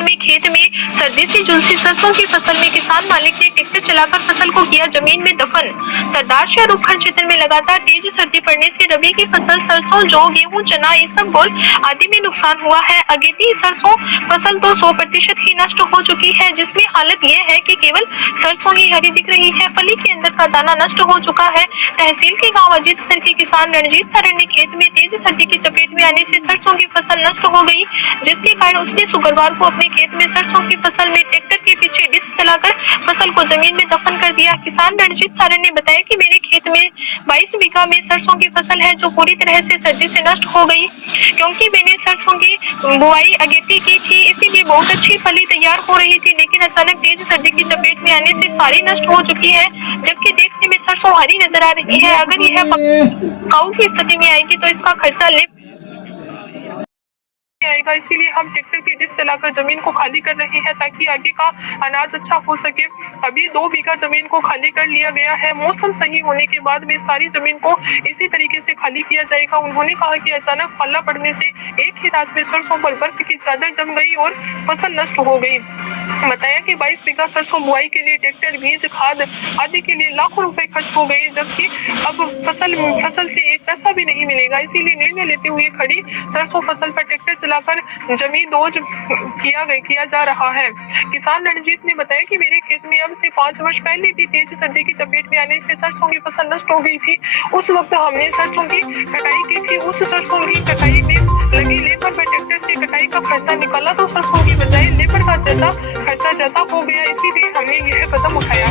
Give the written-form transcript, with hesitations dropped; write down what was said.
राजस्थान में खेत में सर्दी से झुलसी सरसों की फसल में किसान मालिक ने ट्रैक्टर चलाकर फसल को किया जमीन में दफन। सरदारशाह उपखंड क्षेत्र में लगातार तेज सर्दी पड़ने से रबी की फसल सरसों, जौ, गेहूं, चना, इसबगोल आदि में नुकसान हुआ है। अगेती सरसों फसल तो 100% ही नष्ट हो चुकी है, जिसमें हालत यह है कि केवल सरसों ही हरी दिख रही है। फली के अंदर का दाना नष्ट हो चुका है। तहसील के गांव अजीतसर के किसान रणजीत सरन ने खेत में तेज सर्दी की चपेट में आने से सरसों की फसल नष्ट हो गई, जिसके कारण उसने शुक्रवार को अपने खेत में सरसों की फसल में ट्रैक्टर के पीछे डिस्क चलाकर फसल को जमीन में दफन कर दिया। किसान रणजीत सरन ने बताया कि मेरे खेत में 22 बीघा में सरसों की फसल है, जो पूरी तरह से सर्दी से नष्ट हो गई, क्योंकि मैंने सरसों की बुआई अगेती की थी, इसीलिए बहुत अच्छी फली तैयार हो रही थी, लेकिन अचानक तेज सर्दी की चपेट में आने से सारी नष्ट हो चुकी है। जबकि देखने में सरसों हरी नजर आ रही है। अगर यह पकाऊ की स्थिति में आएगी तो इसका खर्चा ले आएगा, इसीलिए हम ट्रैक्टर की डिस्क चलाकर जमीन को खाली कर रहे हैं ताकि आगे का अनाज अच्छा हो सके। अभी 2 बीघा जमीन को खाली कर लिया गया है। मौसम सही होने के बाद में सारी जमीन को इसी तरीके से खाली किया जाएगा। उन्होंने कहा कि अचानक पाला पड़ने से एक ही रात में सरसों पर बर्फ की चादर जम गई और फसल नष्ट हो गई। बताया कि 22 बीघा सरसों बुआई के लिए ट्रैक्टर, बीज, खाद आदि के लिए लाखों रुपए खर्च हो गए, जबकि अब फसल से एक पैसा भी नहीं मिलेगा। इसीलिए निर्णय लेते हुए खड़ी सरसों फसल पर ट्रैक्टर चलाकर जमीन दोज किया जा रहा है। किसान रणजीत ने बताया कि मेरे खेत में अब से 5 वर्ष पहले भी तेज सर्दी की चपेट में आने से सरसों की फसल नष्ट हो गई थी। उस वक्त हमने सरसों की कटाई की थी। उस सरसों की कटाई में लगी लेबर व ट्रैक्टर से कटाई का खर्चा निकाला तो सरसों की बजाय लेबर का खर्चा ज्यादा हो गया, इसीलिए हमने यह कदम उठाया।